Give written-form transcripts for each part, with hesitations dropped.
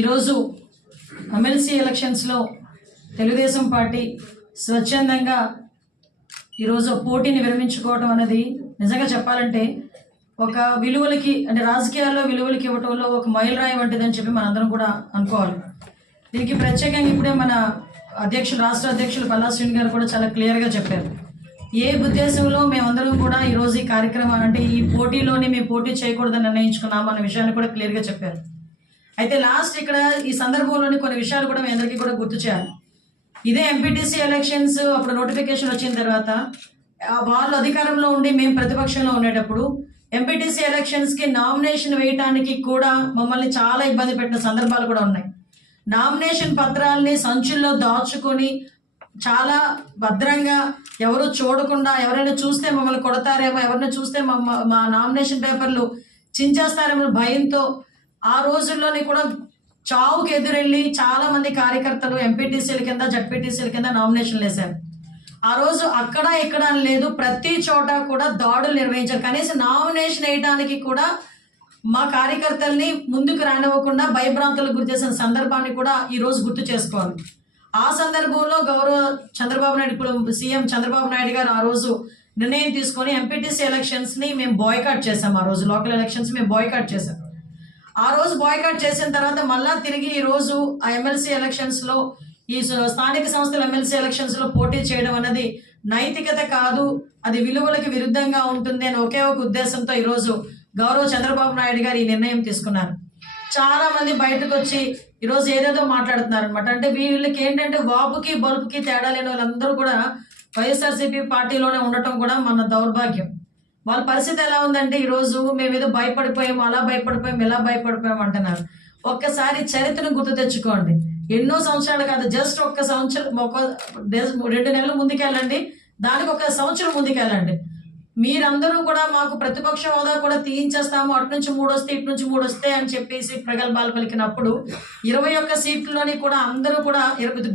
ఈరోజు ఎమ్మెల్సీ ఎలక్షన్స్లో తెలుగుదేశం పార్టీ స్వచ్ఛందంగా ఈరోజు పోటీని విరమించుకోవడం అనేది నిజంగా చెప్పాలంటే ఒక విలువలకి అంటే రాజకీయాల్లో విలువలకి ఇవ్వటంలో ఒక మైలురాయి వంటిదని చెప్పి మనందరం కూడా అనుకోవాలి. దీనికి ప్రత్యేకంగా ఇప్పుడే మన రాష్ట్ర అధ్యక్షులు పల్లా శ్రీని గారు కూడా చాలా క్లియర్గా చెప్పారు. ఏ ఉద్దేశంలో మేమందరం కూడా ఈరోజు ఈ కార్యక్రమాన్ని అంటే ఈ పోటీలోని మేము పోటీ చేయకూడదని నిర్ణయించుకున్నాము అన్న విషయాన్ని కూడా క్లియర్గా చెప్పారు. అయితే లాస్ట్ ఇక్కడ ఈ సందర్భంలోని కొన్ని విషయాలు కూడా మీ అందరికీ కూడా గుర్తు చేయాలి. ఇదే ఎంపీటీసీ ఎలక్షన్స్ అప్పుడు నోటిఫికేషన్ వచ్చిన తర్వాత వాళ్ళు అధికారంలో ఉండి మేము ప్రతిపక్షంలో ఉండేటప్పుడు ఎంపీటీసీ ఎలక్షన్స్కి నామినేషన్ వేయటానికి కూడా మమ్మల్ని చాలా ఇబ్బంది పెట్టిన సందర్భాలు కూడా ఉన్నాయి. నామినేషన్ పత్రాలని సంచుల్లో దాచుకొని చాలా భద్రంగా ఎవరు చూడకుండా ఎవరైనా చూస్తే మమ్మల్ని కొడతారేమో, ఎవరైనా చూస్తే మా నామినేషన్ పేపర్లు చించేస్తారేమో భయంతో ఆ రోజుల్లోని కూడా చావుకి ఎదురెళ్ళి చాలా మంది కార్యకర్తలు ఎంపీటీసీల కింద జడ్పీటీసీల కింద నామినేషన్లు వేశారు. ఆ రోజు అక్కడ ఇక్కడ లేదు, ప్రతి చోట కూడా దాడులు నిర్వహించారు. కనీసం నామినేషన్ వేయడానికి కూడా మా కార్యకర్తల్ని ముందుకు రానివ్వకుండా భయభ్రాంతులకు గురి చేసిన సందర్భాన్ని కూడా ఈ రోజు గుర్తు చేసుకోవాలి. ఆ సందర్భంలో గౌరవ చంద్రబాబు నాయుడు, ఇప్పుడు సీఎం చంద్రబాబు నాయుడు గారు ఆ రోజు నిర్ణయం తీసుకొని ఎంపీటీసీ ఎలక్షన్స్ని మేము బాయ్కాట్ చేసాం. ఆ రోజు లోకల్ ఎలక్షన్స్ మేము బాయ్కాట్ చేసాం. ఆ రోజు బాయ్కాట్ చేసిన తర్వాత మళ్ళా తిరిగి ఈ రోజు ఆ ఎమ్మెల్సీ ఎలక్షన్స్లో ఈ స్థానిక సంస్థల ఎమ్మెల్సీ ఎలక్షన్స్లో పోటీ చేయడం అనేది నైతికత కాదు, అది విలువలకు విరుద్ధంగా ఉంటుంది అని ఒకే ఒక ఉద్దేశంతో ఈరోజు గౌరవ చంద్రబాబు నాయుడు గారు ఈ నిర్ణయం తీసుకున్నారు. చాలా మంది బయటకు వచ్చి ఈరోజు ఏదేదో మాట్లాడుతున్నారు అనమాట. అంటే వీళ్ళకి ఏంటంటే వాపుకి బలుపుకి తేడా లేని వాళ్ళందరూ కూడా వైఎస్ఆర్సీపీ పార్టీలోనే ఉండటం కూడా మన దౌర్భాగ్యం. వాళ్ళ పరిస్థితి ఎలా ఉందంటే ఈరోజు మేము ఏదో భయపడిపోయాము, అలా భయపడిపోయాము, ఇలా భయపడిపోయాము అంటున్నారు. ఒక్కసారి చరిత్రను గుర్తు తెచ్చుకోండి. ఎన్నో సంవత్సరాలు కాదు, జస్ట్ ఒక్క సంవత్సరం, 2 నెలలు ముందుకెళ్ళండి, దానికి ఒక సంవత్సరం ముందుకెళ్ళండి. మీరందరూ కూడా మాకు ప్రతిపక్ష హోదా కూడా తీయించేస్తాము, అటు నుంచి 3 వస్తే ఇటు నుంచి 3 వస్తాయి అని చెప్పేసి ప్రగల్భాలు పలికినప్పుడు 21 సీట్లని కూడా అందరూ కూడా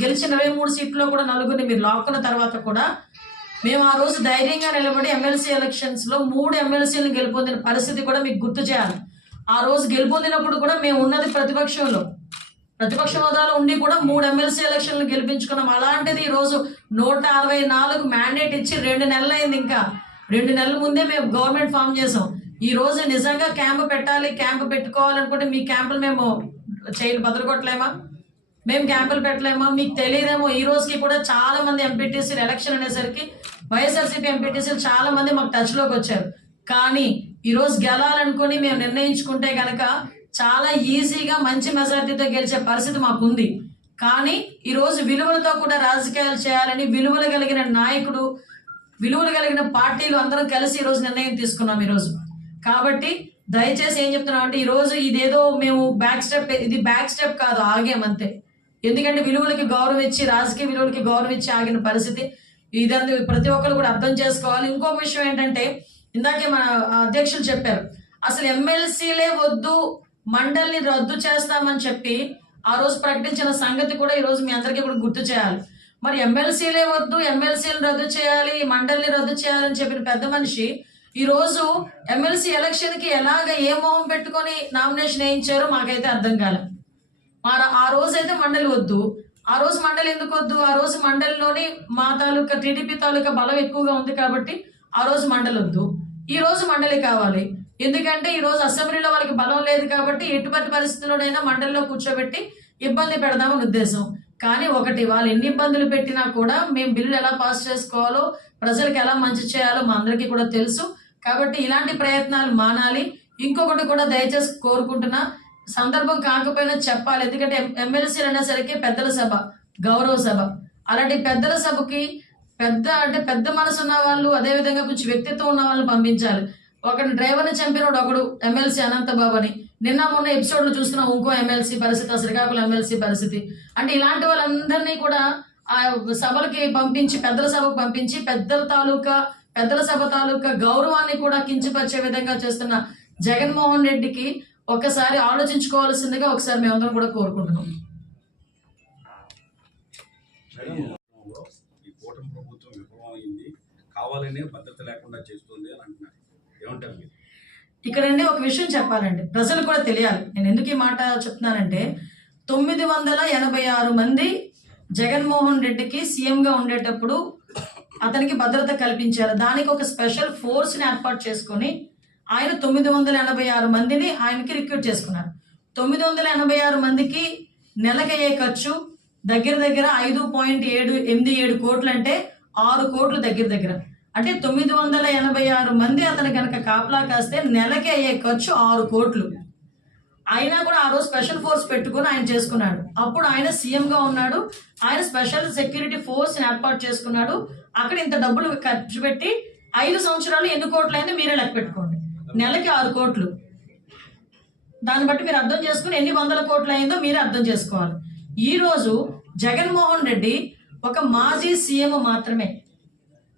గెలిచిన 23 సీట్లలో కూడా 4 మీరు లాక్కున్న తర్వాత కూడా మేము ఆ రోజు ధైర్యంగా నిలబడి ఎమ్మెల్సీ ఎలక్షన్స్లో 3 ఎమ్మెల్సీలను గెలుపొందిన పరిస్థితి కూడా మీకు గుర్తు చేయాలి. ఆ రోజు గెలుపొందినప్పుడు కూడా మేము ఉన్నది ప్రతిపక్ష హోదాలో ఉండి కూడా 3 ఎమ్మెల్సీ ఎలక్షన్లు గెలిపించుకున్నాం. అలాంటిది ఈరోజు 164 మ్యాండేట్ ఇచ్చి 2 నెలలు అయింది. ఇంకా 2 నెలల ముందే మేము గవర్నమెంట్ ఫామ్ చేసాం. ఈ రోజు నిజంగా క్యాంపు పెట్టాలి, క్యాంపు పెట్టుకోవాలనుకుంటే మీ క్యాంపులు మేము బదలగొట్టలేమా? మేము క్యాంపులు పెట్టలేమా? మీకు తెలియదేమో, ఈ రోజుకి కూడా చాలా మంది ఎంపీటీసీలు ఎలక్షన్ అనేసరికి వైఎస్ఆర్సీపీ ఎంపీటీసీలు చాలా మంది మాకు టచ్లోకి వచ్చారు. కానీ ఈరోజు గెలాలనుకుని మేము నిర్ణయించుకుంటే కనుక చాలా ఈజీగా మంచి మెజార్టీతో గెలిచే పరిస్థితి మాకుంది. కానీ ఈరోజు విలువలతో కూడా రాజకీయాలు చేయాలని విలువలు కలిగిన నాయకుడు, విలువలు కలిగిన పార్టీలు అందరం కలిసి ఈరోజు నిర్ణయం తీసుకున్నాం ఈరోజు. కాబట్టి దయచేసి ఏం చెప్తున్నాం అంటే ఈరోజు ఇదేదో మేము ఇది బ్యాక్ స్టెప్ కాదు, ఆగామంతే. ఎందుకంటే విలువలకి గౌరవం ఇచ్చి, రాజకీయ విలువలకి గౌరవం ఇచ్చి ఆగిన పరిస్థితి ఇదంతా ప్రతి ఒక్కరు కూడా అర్థం చేసుకోవాలి. ఇంకొక విషయం ఏంటంటే ఇందాకే మన అధ్యక్షులు చెప్పారు, అసలు ఎమ్మెల్సీలే వద్దు, మండలిని రద్దు చేస్తామని చెప్పి ఆ రోజు ప్రకటించిన సంగతి కూడా ఈరోజు మీ అందరికీ కూడా గుర్తు చేయాలి. మరి ఎమ్మెల్సీలే వద్దు, ఎమ్మెల్సీలను రద్దు చేయాలి, మండలిని రద్దు చేయాలని చెప్పిన పెద్ద మనిషి ఈరోజు ఎమ్మెల్సీ ఎలక్షన్కి ఎలాగ ఏ మొహం పెట్టుకొని నామినేషన్ వేయించారో మాకైతే అర్థం కాలే. ఆ రోజైతే మండలి వద్దు, ఆ రోజు మండలి ఎందుకు వద్దు? ఆ రోజు మండలిలోని మా తాలూకా టీడీపీ తాలూకా బలం ఎక్కువగా ఉంది కాబట్టి ఆ రోజు మండలి వద్దు, ఈ రోజు మండలి కావాలి. ఎందుకంటే ఈ రోజు అసెంబ్లీలో వాళ్ళకి బలం లేదు కాబట్టి ఎటువంటి పరిస్థితుల్లోనైనా మండలిలో కూర్చోబెట్టి ఇబ్బంది పెడదామని ఉద్దేశం. కానీ ఒకటి, వాళ్ళు ఎన్ని ఇబ్బందులు పెట్టినా కూడా మేము బిల్లులు ఎలా పాస్ చేసుకోవాలో, ప్రజలకు ఎలా మంచి చేయాలో మా అందరికీ కూడా తెలుసు. కాబట్టి ఇలాంటి ప్రయత్నాలు మానాలి. ఇంకొకటి కూడా దయచేసి కోరుకుంటున్నా, సందర్భం కాకపోయినా చెప్పాలి. ఎందుకంటే ఎమ్మెల్సీలు అనేసరికి పెద్దల సభ, గౌరవ సభ. అలాంటి పెద్దల సభకి పెద్ద మనసు ఉన్న వాళ్ళు, అదేవిధంగా కొంచెం వ్యక్తిత్వం ఉన్న వాళ్ళని పంపించాలి. ఒకటి డ్రైవర్ని చంపినోడు ఒకడు ఎమ్మెల్సీ అనంతబాబు అని నిన్న మొన్న ఎపిసోడ్లు చూస్తున్నాం. ఇంకో ఎమ్మెల్సీ పరిస్థితి, శ్రీకాకుళం ఎమ్మెల్సీ పరిస్థితి. అంటే ఇలాంటి వాళ్ళందరినీ కూడా ఆ సభలకి పంపించి, పెద్దల సభకు పంపించి పెద్దల సభ తాలూకా గౌరవాన్ని కూడా కించపరిచే విధంగా చేస్తున్న జగన్మోహన్ రెడ్డికి ఒకసారి ఆలోచించుకోవాల్సిందిగా ఒకసారి మేమందరం కూడా కోరుకుంటున్నాం. ఈ కూటమి ప్రభుత్వం విఫలమైంది, కావాలనే భద్రత లేకుండా చేస్తుంది అని అంటున్నారు. ఏమంటారు మీరు? ఇక్కడండి ఒక విషయం చెప్పాలండి, ప్రజలు కూడా తెలియాలి. నేను ఎందుకు ఈ మాట చెప్తున్నానంటే 986 మంది జగన్మోహన్ రెడ్డికి సీఎంగా ఉండేటప్పుడు అతనికి భద్రత కల్పించారు. దానికి ఒక స్పెషల్ ఫోర్స్ని ఏర్పాటు చేసుకొని ఆయన 986 మందిని ఆయనకి రిక్రూట్ చేసుకున్నారు. 986 మందికి నెలకయ్యే ఖర్చు దగ్గర దగ్గర 5.787 కోట్లు, అంటే 6 కోట్లు దగ్గర దగ్గర. అంటే 986 మంది అతను కనుక కాపలా కాస్తే నెలకి అయ్యే ఖర్చు 6 కోట్లు. అయినా కూడా ఆ రోజు స్పెషల్ ఫోర్స్ పెట్టుకుని ఆయన చేసుకున్నాడు. అప్పుడు ఆయన సీఎంగా ఉన్నాడు. ఆయన స్పెషల్ సెక్యూరిటీ ఫోర్స్ ఏర్పాటు చేసుకున్నాడు. అక్కడ ఇంత డబ్బులు ఖర్చు పెట్టి 5 సంవత్సరాలు ఎన్ని కోట్లు అయింది మీరే లెక్క పెట్టుకోండి. నెలకి 6 కోట్లు. దాన్ని బట్టి మీరు అర్థం చేసుకుని ఎన్ని వందల కోట్లు అయిందో మీరే అర్థం చేసుకోవాలి. ఈ రోజు జగన్మోహన్ రెడ్డి ఒక మాజీ సీఎం మాత్రమే.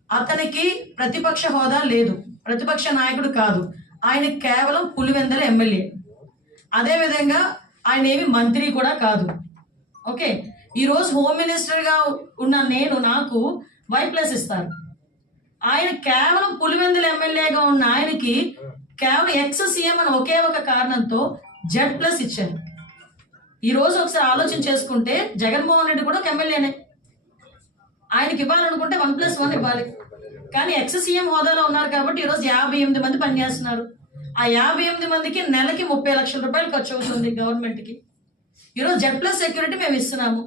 అతనికి ప్రతిపక్ష హోదా లేదు, ప్రతిపక్ష నాయకుడు కాదు. ఆయన కేవలం పులివెందల ఎమ్మెల్యే. అదేవిధంగా ఆయన ఏమి మంత్రి కూడా కాదు. ఓకే, ఈరోజు హోమ్ మినిస్టర్గా ఉన్న నాకు Y+ ఇస్తారు. ఆయన కేవలం పులివెందుల ఎమ్మెల్యేగా ఉన్న ఆయనకి కేవలం ఎక్స్ సీఎం అని ఒకే ఒక కారణంతో Z+ ఇచ్చారు. ఈ రోజు ఒకసారి ఆలోచన చేసుకుంటే జగన్మోహన్ రెడ్డి కూడా ఒక ఎమ్మెల్యేనే. ఆయనకి ఇవ్వాలనుకుంటే 1+1 ఇవ్వాలి. కానీ ఎక్స్ సీఎం హోదాలో ఉన్నారు కాబట్టి ఈరోజు 58 మంది పనిచేస్తున్నారు. ఆ 58 మందికి నెలకి 30 లక్షల రూపాయలు ఖర్చు అవుతుంది గవర్నమెంట్కి. ఈరోజు Z+ సెక్యూరిటీ మేము ఇస్తున్నాము,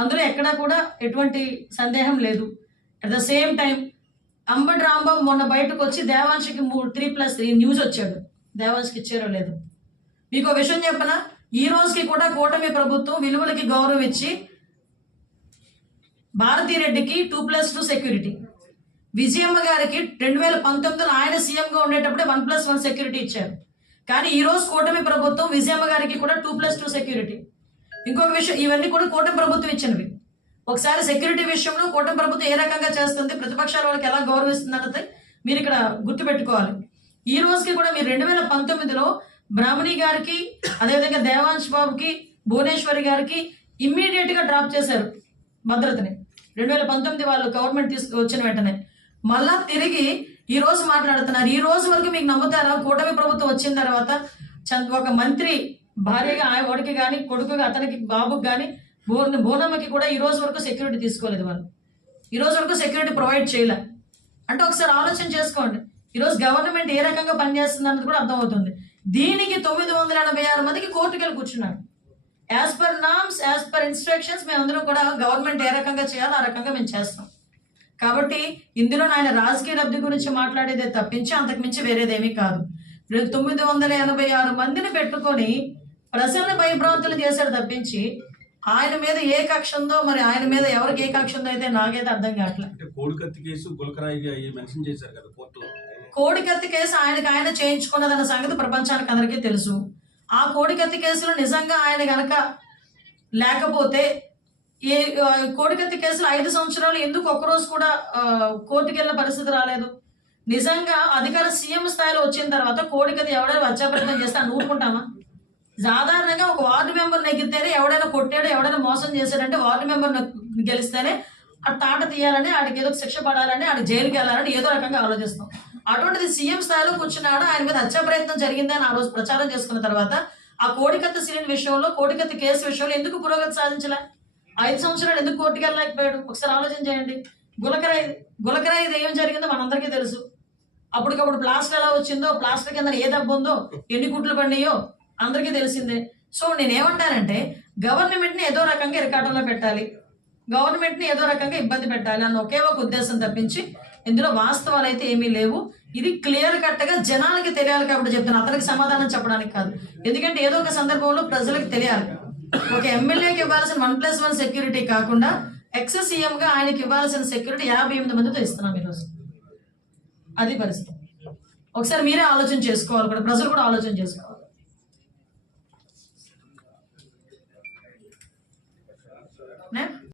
అందులో ఎక్కడా కూడా ఎటువంటి సందేహం లేదు. At the same time Ambati Rambabu మొన్న బయటకు వచ్చి దేవాంశకి 3+3 న్యూస్ వచ్చాడు. దేవాంశకి ఇచ్చారో లేదు. మీకు విషయం చెప్పనా, ఈ రోజుకి కూడా కూటమి ప్రభుత్వం విలువలకి గౌరవం ఇచ్చి భారతీరెడ్డికి 2+2 సెక్యూరిటీ, విజయమ్మ గారికి 2019లో ఆయన సీఎంగా ఉండేటప్పుడే 1+1 సెక్యూరిటీ ఇచ్చారు. కానీ ఈ రోజు కూటమి ప్రభుత్వం విజయమ్మ గారికి కూడా 2+2 సెక్యూరిటీ. ఇంకొక విషయం, ఇవన్నీ కూడా కూటమి ప్రభుత్వం ఇచ్చినవి. ఒకసారి సెక్యూరిటీ విషయంలో కూటమి ప్రభుత్వం ఏ రకంగా చేస్తుంది, ప్రతిపక్షాల వాళ్ళకి ఎలా గౌరవిస్తుంది అన్నది మీరు ఇక్కడ గుర్తుపెట్టుకోవాలి. ఈ రోజుకి కూడా మీరు 2019లో బ్రాహ్మణి గారికి, అదేవిధంగా దేవాంశ్ బాబుకి, భువనేశ్వరి గారికి ఇమ్మీడియట్ గా డ్రాప్ చేశారు భద్రతని. 2019 వాళ్ళు గవర్నమెంట్ వచ్చిన వెంటనే మళ్ళా తిరిగి ఈ రోజు మాట్లాడుతున్నారు. ఈ రోజు వరకు మీకు నమ్ముతారా, కూటమి ప్రభుత్వం వచ్చిన తర్వాత ఒక మంత్రి భార్యగా వాడికి కానీ, కొడుకుగా అతనికి బాబుకి కానీ, బోనమ్మకి కూడా ఈ రోజు వరకు సెక్యూరిటీ తీసుకోలేదు. వాళ్ళు ఈ రోజు వరకు సెక్యూరిటీ ప్రొవైడ్ చేయలే. అంటే ఒకసారి ఆలోచన చేసుకోండి, ఈరోజు గవర్నమెంట్ ఏ రకంగా పనిచేస్తుంది అన్నది కూడా అర్థమవుతుంది. దీనికి 986 మందికి కోర్టుకు వెళ్ళి కూర్చున్నారు. As per norms, as per instructions మేమందరం కూడా గవర్నమెంట్ ఏ రకంగా చేయాలో ఆ రకంగా మేము చేస్తాం. కాబట్టి ఇందులో ఆయన రాజకీయ లబ్ధి గురించి మాట్లాడేదే తప్పించి అంతకు మించి వేరేదేమీ కాదు. 986 మందిని పెట్టుకొని ప్రజలను భయభ్రాంతులు చేశాడు తప్పించి ఆయన మీద ఏ కక్ష ఉందో, మరి ఆయన మీద ఎవరికి ఏ కక్ష ఉందో అయితే నాకైతే అర్థం కావట్లేదు. కోడికత్తి కేసు గులకరాయి మెన్షన్ చేశారు కదా కోర్టులో. కోడికత్తి కేసు ఆయన చేయించుకున్నదన్న సంగతి ప్రపంచానికి అందరికీ తెలుసు. ఆ కోడికత్తి కేసులో నిజంగా ఆయన గనక లేకపోతే ఏ కోడికత్తి కేసులో 5 సంవత్సరాలు ఎందుకు ఒక్కరోజు కూడా కోర్టుకు వెళ్ళిన పరిస్థితి రాలేదు? నిజంగా అధికార సీఎం స్థాయిలో వచ్చిన తర్వాత కోడికత్తి ఎవడైనా హత్యాప్రయత్నం చేస్తే అని ఊరుకుంటామా? సాధారణంగా ఒక వార్డు మెంబర్ నెగ్గితేనే, ఎవడైనా కొట్టాడో ఎవడైనా మోసం చేశాడంటే వార్డు మెంబర్ గెలిస్తేనే ఆ తాట తీయాలని, ఆడికి ఏదో శిక్ష పడాలని, ఆడికి జైలుకి వెళ్ళాలని ఏదో రకంగా ఆలోచిస్తాం. అటువంటిది సీఎం స్థాయిలో కూర్చున్నాడు, ఆయన మీద హత్యా ప్రయత్నం జరిగిందని ఆ రోజు ప్రచారం చేసుకున్న తర్వాత ఆ కోడికత్తి సీలింగ్ విషయంలో, కోడికత్తి కేసు విషయంలో ఎందుకు పురోగతి సాధించలే? 5 సంవత్సరాలు ఎందుకు కోర్టుకు వెళ్ళలేకపోయాడు? ఒకసారి ఆలోచన చేయండి. గులకరాయి ఏం జరిగిందో మనందరికీ తెలుసు. అప్పటికప్పుడు ప్లాస్టర్ ఎలా వచ్చిందో, ప్లాస్టర్ కింద ఏ దెబ్బ ఉందో, ఎన్ని కుట్లు పడినాయో అందరికీ తెలిసిందే. సో నేనేమంటానంటే గవర్నమెంట్ని ఏదో రకంగా ఇరకాటంలో పెట్టాలి, గవర్నమెంట్ని ఏదో రకంగా ఇబ్బంది పెట్టాలి అన్న ఒకే ఒక ఉద్దేశం తప్పించి ఇందులో వాస్తవాలు అయితే ఏమీ లేవు. ఇది క్లియర్ కట్గా జనాలకి తెలియాలి కాబట్టి చెప్తాను, అతనికి సమాధానం చెప్పడానికి కాదు. ఎందుకంటే ఏదో ఒక సందర్భంలో ప్రజలకు తెలియాలి. ఒక ఎమ్మెల్యేకి ఇవ్వాల్సిన 1+1 సెక్యూరిటీ కాకుండా ఎక్స్ సీఎం గా ఆయనకి ఇవ్వాల్సిన సెక్యూరిటీ 58 మందితో ఇస్తున్నాం ఈరోజు. అది పరిస్థితి. ఒకసారి మీరే ఆలోచన చేసుకోవాలి, కూడా ప్రజలు కూడా ఆలోచన చేసుకోవాలి.